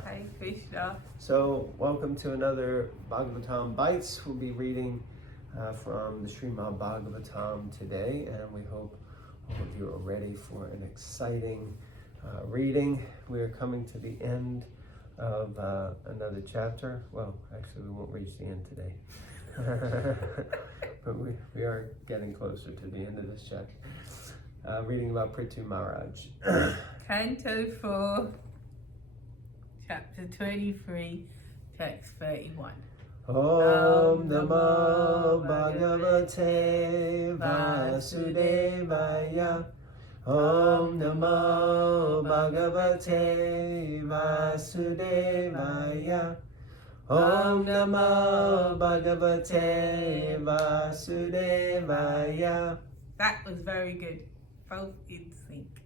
Krishna. Hare Krishna. So, welcome to another Bhagavatam Bites. We'll be reading from the Srimad Bhagavatam today, and we hope all of you are ready for an exciting reading. We are coming to the end of another chapter. Well, actually, we won't reach the end today. But we are getting closer to the end of this chapter. Reading about Prithu Maharaj. Canto 4, Chapter 23, Text 31. Om Namo Bhagavate Vasudevaya. Om Namo Bhagavate Vasudevaya. Om Namo Bhagavate Vasudevaya. That was very good. Both in sync.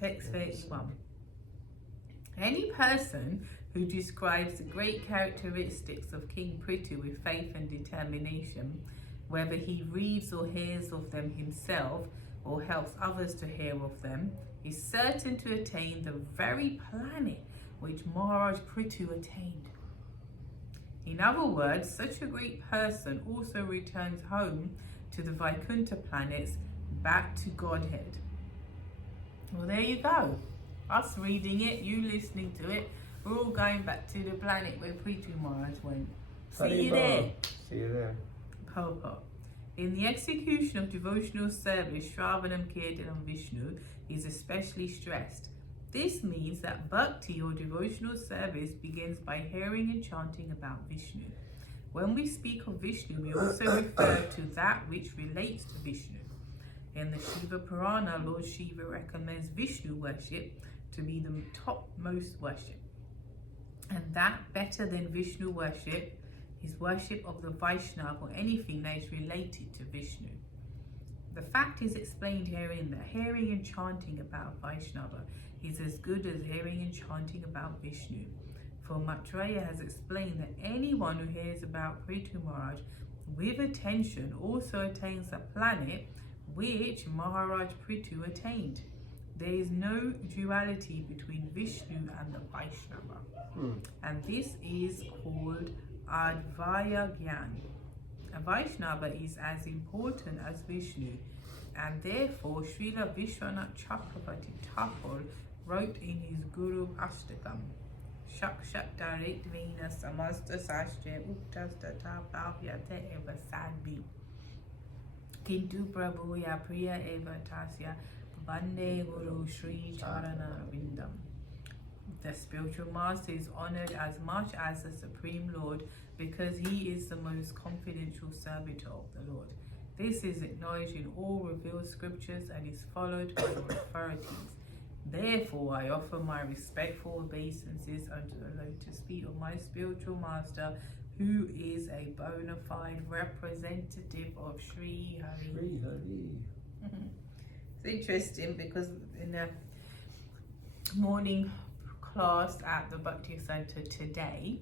Text 31. Any person who describes the great characteristics of King Prithu with faith and determination, whether he reads or hears of them himself or helps others to hear of them, is certain to attain the very planet which Maharaj Prithu attained. In other words, such a great person also returns home to the Vaikuntha planets, back to Godhead. Well, there you go. Us reading it, you listening to it, we're all going back to the planet where Prithu Maharaj went. See you there. See you there. Purport. In the execution of devotional service, Shravanam, Kirtanam, Vishnu is especially stressed. This means that bhakti or devotional service begins by hearing and chanting about Vishnu. When we speak of Vishnu, we also refer to that which relates to Vishnu. In the Shiva Purana, Lord Shiva recommends Vishnu worship to be the topmost worship. And that better than Vishnu worship is worship of the Vaishnava or anything that is related to Vishnu. The fact is explained herein that hearing and chanting about Vaishnava is as good as hearing and chanting about Vishnu. For Maitreya has explained that anyone who hears about Prithu Maharaj with attention also attains the planet which Maharaj Prithu attained. There is no duality between Vishnu and the Vaishnava. And this is called Advaya Gyan. A Vaishnava is as important as Vishnu, and therefore Srila Vishwanath Chakravarti Thakur wrote in his Guru Ashtakam, Shakshat Daritvena Samasta Sastre Uttastata Bhavyate Eva Sadbi Kintu Prabhuya Priya Eva Tasya Bande Guru Sri Charana Vindam. The spiritual master is honored as much as the Supreme Lord because he is the most confidential servitor of the Lord. This is acknowledged in all revealed scriptures and is followed by the authorities. Therefore, I offer my respectful obeisances unto the lotus feet of my spiritual master, who is a bona fide representative of Sri Hari. Sri Hari. It's interesting because in the morning class at the Bhakti Center today,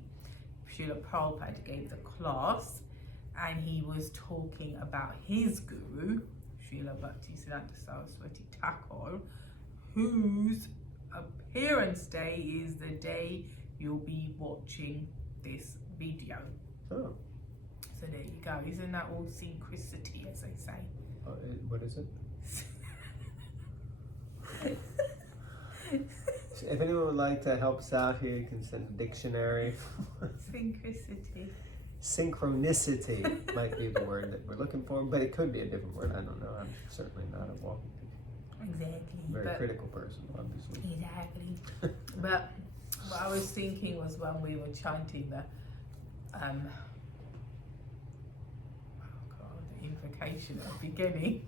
Srila Prabhupada gave the class and he was talking about his guru, Srila Bhaktivedanta Swami Thakur, whose appearance day is the day you'll be watching this video. Oh. So there you go. Isn't that all synchronicity, as they say? What is it? If anyone would like to help us out here, you can send a dictionary. Synchronicity. Synchronicity might be the word that we're looking for, but it could be a different word. I don't know. I'm certainly not a walking, very critical person, obviously. Exactly. But what I was thinking was when we were chanting the the invocation at the beginning,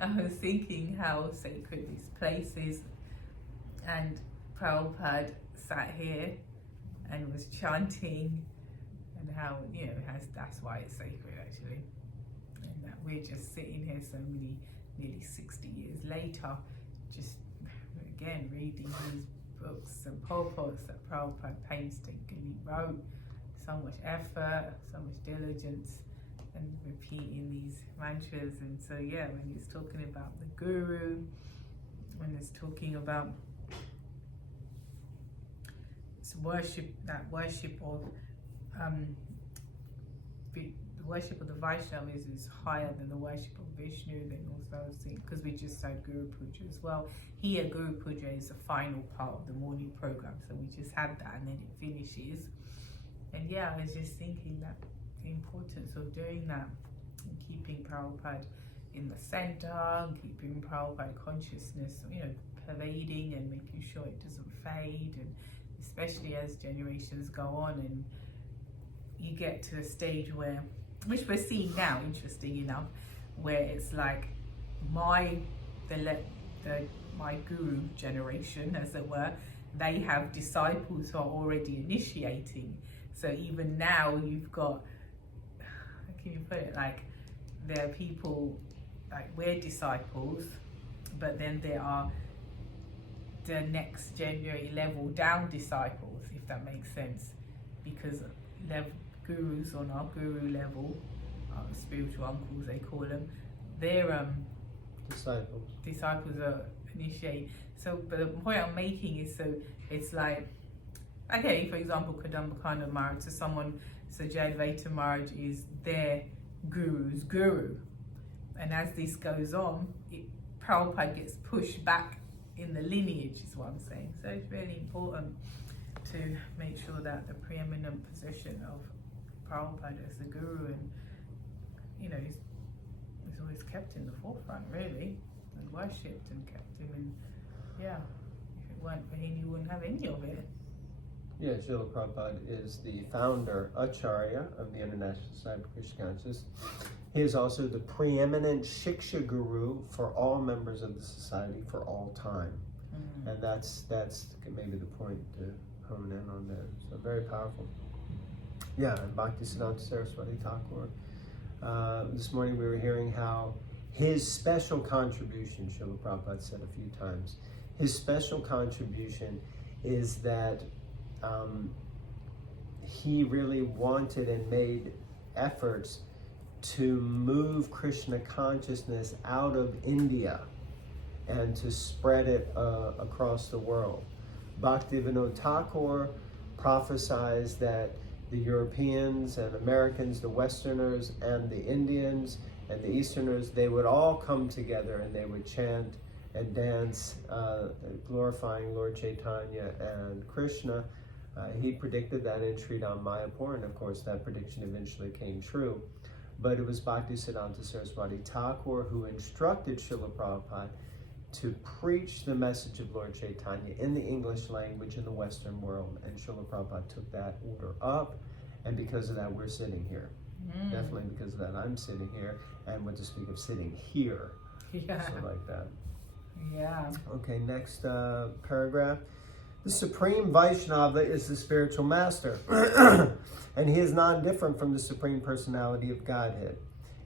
I was thinking how sacred this place is, and Prabhupada sat here and was chanting, and how, that's why it's sacred actually, and that we're just sitting here nearly 60 years later, just again reading these books and purports that Prabhupada painstakingly wrote, so much effort, so much diligence, and repeating these mantras. And so when he's talking about the guru, when he's talking about worship of the worship of the Vaishnavas is higher than the worship of Vishnu. Then also because we just had Guru Puja as well. Here Guru Puja is the final part of the morning program, so we just had that and then it finishes. And yeah, I was just thinking that the importance of doing that and keeping Prabhupada in the center, and keeping Prabhupada consciousness, pervading and making sure it doesn't fade, and especially as generations go on and you get to a stage where, which we're seeing now, interesting enough, where it's like my guru generation, as it were, they have disciples who are already initiating. So even now you've got, how can you put it, like there are people, like we're disciples, but then there are the next level down disciples, if that makes sense, because gurus on our guru level, spiritual uncles they call them, they're disciples are initiate. So but the point I'm making is, so it's like, okay, for example, Kadambakanda Maharaj to someone, so Jadvaita Maharaj is their guru's guru, and as this goes on, Prabhupada gets pushed back in the lineage, is what I'm saying. So it's really important to make sure that the preeminent position of Prabhupada as the guru, and he's always kept in the forefront, really, and worshipped and kept him in. Yeah, if it weren't for him, you wouldn't have any of it. Yeah, Srila Prabhupada is the founder, Acharya, of the International Society of Krishna Consciousness. He is also the preeminent Shiksha Guru for all members of the society for all time. Mm-hmm. And that's maybe the point to hone in on there. So very powerful. Yeah, and Bhaktisiddhanta Saraswati Thakur. This morning we were hearing how his special contribution, Srila Prabhupada said a few times, his special contribution is that he really wanted and made efforts to move Krishna consciousness out of India and to spread it across the world. Bhaktivedanta Thakur prophesied that the Europeans and Americans, the Westerners and the Indians and the Easterners, they would all come together and they would chant and dance, glorifying Lord Chaitanya and Krishna. He predicted that in Sridham Mayapur, and of course that prediction eventually came true. But it was Bhaktisiddhanta Saraswati Thakur who instructed Srila Prabhupada to preach the message of Lord Chaitanya in the English language in the Western world. And Srila Prabhupada took that order up, and because of that we're sitting here. Definitely because of that I'm sitting here, and what to speak of sitting here. Yeah. So like that. Yeah. Okay, next paragraph. The Supreme Vaishnava is the spiritual master, and he is not different from the Supreme Personality of Godhead.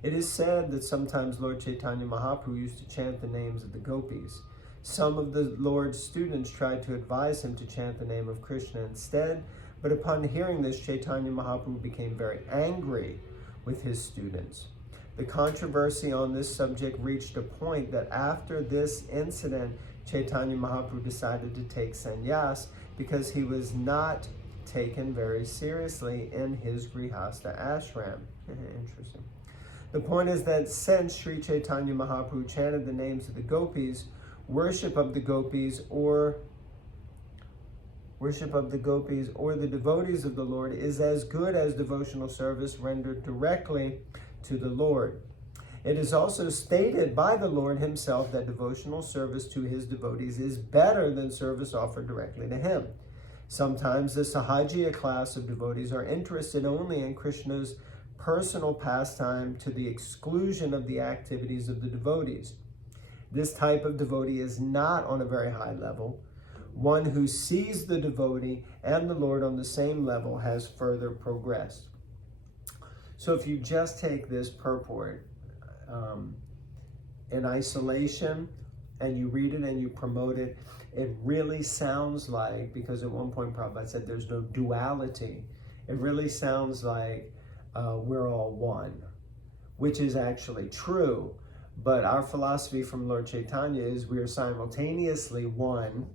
It is said that sometimes Lord Chaitanya Mahaprabhu used to chant the names of the gopis. Some of the Lord's students tried to advise him to chant the name of Krishna instead, but upon hearing this, Chaitanya Mahaprabhu became very angry with his students. The controversy on this subject reached a point that after this incident, Chaitanya Mahaprabhu decided to take sannyas because he was not taken very seriously in his Grihastha ashram. Interesting. The point is that since Sri Chaitanya Mahaprabhu chanted the names of the gopis, worship of the gopis or the devotees of the Lord is as good as devotional service rendered directly to the Lord. It is also stated by the Lord himself that devotional service to his devotees is better than service offered directly to him. Sometimes the Sahajiya class of devotees are interested only in Krishna's personal pastime to the exclusion of the activities of the devotees. This type of devotee is not on a very high level. One who sees the devotee and the Lord on the same level has further progressed. So if you just take this purport in isolation and you read it and you promote it, it really sounds like, because at one point Prabhupada said there's no duality, it really sounds like we're all one, which is actually true. But our philosophy from Lord Chaitanya is we are simultaneously one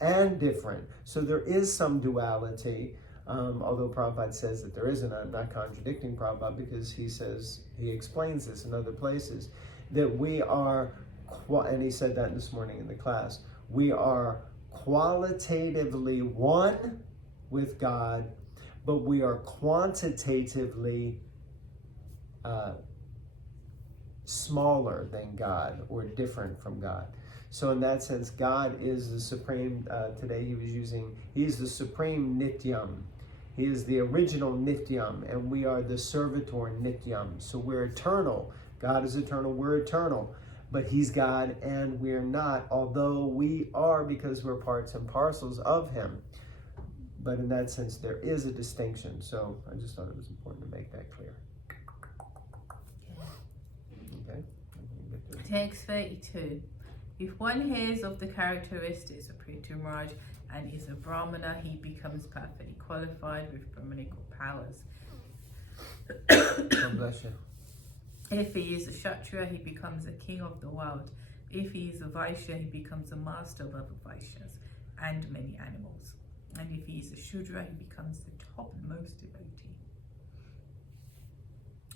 and different. So there is some duality, although Prabhupada says that there isn't. I'm not contradicting Prabhupada, because he explains this in other places, that we are, and he said that this morning in the class, we are qualitatively one with God, but we are quantitatively smaller than God, or different from God. So in that sense, God is the supreme, today he's the supreme Nityam. He is the original Nityam, and we are the servitor Nityam. So we're eternal. God is eternal, we're eternal. But he's God and we're not, although we are, because we're parts and parcels of him. But in that sense, there is a distinction. So I just thought it was important to make that clear. Okay. Text 32. If one hears of the characteristics of Prithu Maharaj and is a Brahmana, he becomes perfectly qualified with Brahmanical powers. God bless you. If he is a Kshatriya, he becomes a king of the world. If he is a Vaishya, he becomes a master of other Vaishyas and many animals. And if he is a Shudra, he becomes the topmost devotee.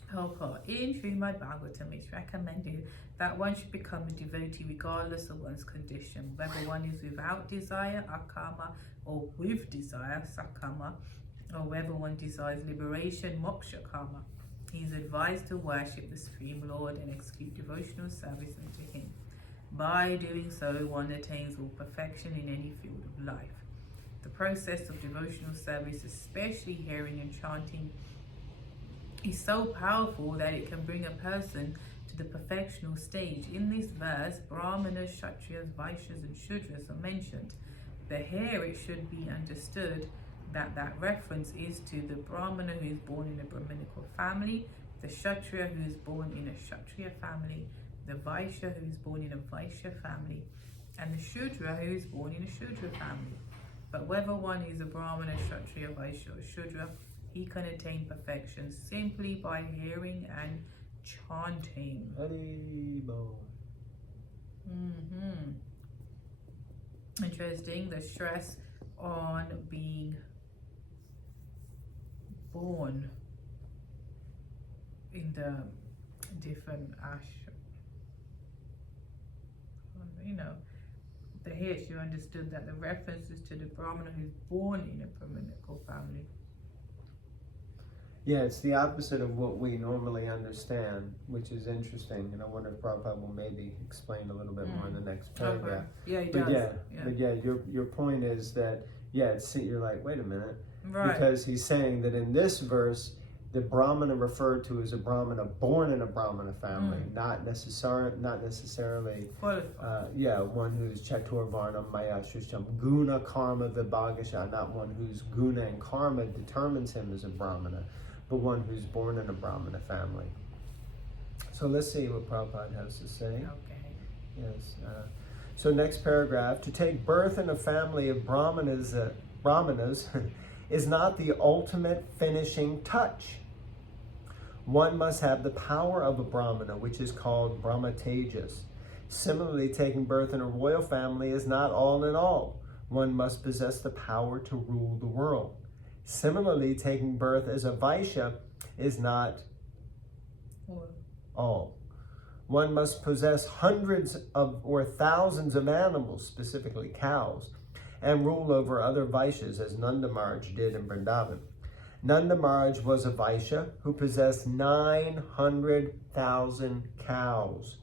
Purport. In Srimad Bhagavatam, it's recommended that one should become a devotee regardless of one's condition, whether one is without desire, akama, or with desire, sakama, or whether one desires liberation, moksha kama. He is advised to worship the Supreme Lord and execute devotional service unto him. By doing so, one attains all perfection in any field of life. The process of devotional service, especially hearing and chanting, is so powerful that it can bring a person to the perfectional stage. In this verse, Brahmanas, Kshatriyas, Vaishyas, and Shudras are mentioned. But here it should be understood that reference is to the Brahmana who is born in a Brahminical family, the Kshatriya who is born in a Kshatriya family, the Vaishya who is born in a Vaishya family, and the Shudra who is born in a Shudra family. But whether one is a Brahmana, Kshatriya, Vaishya, or Shudra, he can attain perfection simply by hearing and chanting. Interesting, the stress on being born in the different ashram. Here she understood that the reference is to the Brahmana who's born in a Brahminical family. Yeah, it's the opposite of what we normally understand, which is interesting. And I wonder if Prabhupada will maybe explain a little bit more in the next paragraph. Yeah, he does. But your point is that, you're like, wait a minute. Right. Because he's saying that in this verse, the Brahmana referred to as a Brahmana born in a Brahmana family, not necessarily one who's Chatur Varnam Maya Shrishtam Guna Karma Vibhagasha, not one whose guna and karma determines him as a Brahmana, but one who's born in a Brahmana family. So let's see what Prabhupada has to say. Okay. Yes. So next paragraph, to take birth in a family of Brahmanas is not the ultimate finishing touch. One must have the power of a Brahmana, which is called Brahma Tejas. Similarly, taking birth in a royal family is not all in all. One must possess the power to rule the world. Similarly, taking birth as a Vaishya is not all. One must possess hundreds of or thousands of animals, specifically cows, and rule over other Vaishyas, as Nanda Maharaj did in Vrindavan. Nanda Maharaj was a Vaishya who possessed 900,000 cows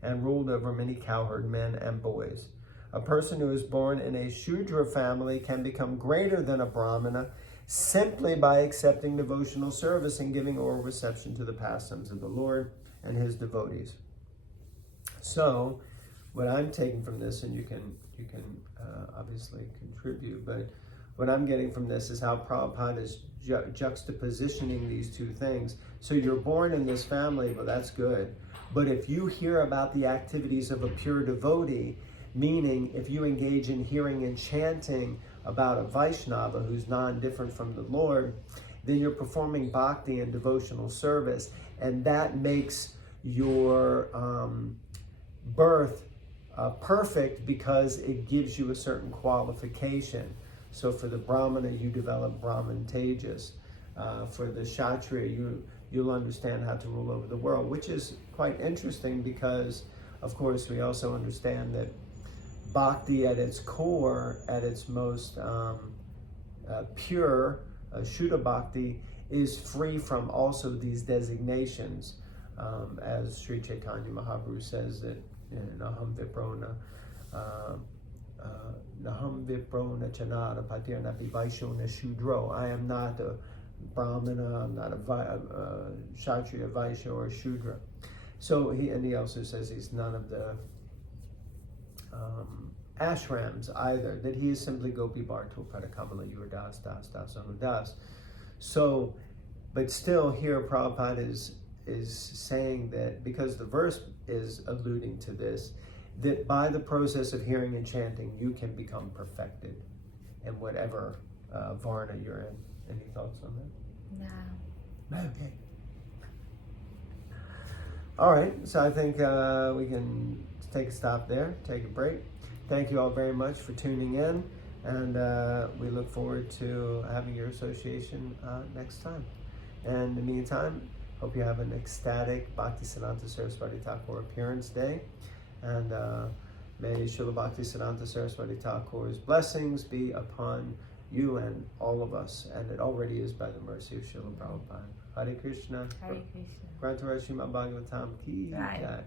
and ruled over many cowherd men and boys. A person who is born in a Shudra family can become greater than a Brahmana simply by accepting devotional service and giving oral reception to the pastimes of the Lord and his devotees. So, what I'm taking from this, and you can obviously contribute, but what I'm getting from this is how Prabhupada is juxtapositioning these two things. So you're born in this family, well, that's good. But if you hear about the activities of a pure devotee, meaning if you engage in hearing and chanting about a Vaishnava who's non-different from the Lord, then you're performing bhakti and devotional service, and that makes your birth perfect because it gives you a certain qualification. So for the Brahmana, you develop Brahman Tejas. For the Kshatriya, you'll understand how to rule over the world, which is quite interesting because, of course, we also understand that Bhakti at its core, at its most pure, Shuddha Bhakti, is free from also these designations. As Sri Chaitanya Mahaprabhu says that Naham Viprona Chanara Patirna Vaishona Shudro. I am not a Brahmana, I'm not a Kshatriya, Vaishya, or Shudra. So he also says he's none of the ashrams either, that he is simply Gopi Bhartul Padakamala Yurdas Das Das Anudas. So, but still here Prabhupada is saying that, because the verse is alluding to this, that by the process of hearing and chanting, you can become perfected in whatever varna you're in. Any thoughts on that? No. Okay. All right, so I think we can take a stop there, take a break. Thank you all very much for tuning in, and we look forward to having your association next time. And in the meantime, hope you have an ecstatic Bhaktisiddhanta Saraswati Thakur appearance day, and may Srila Bhaktisiddhanta Saraswati Thakur's blessings be upon you and all of us, and it already is by the mercy of Srila Prabhupada. Hare Krishna. Hare Krishna. Grantaraj Srimad Bhagavatam ki Jai. jai.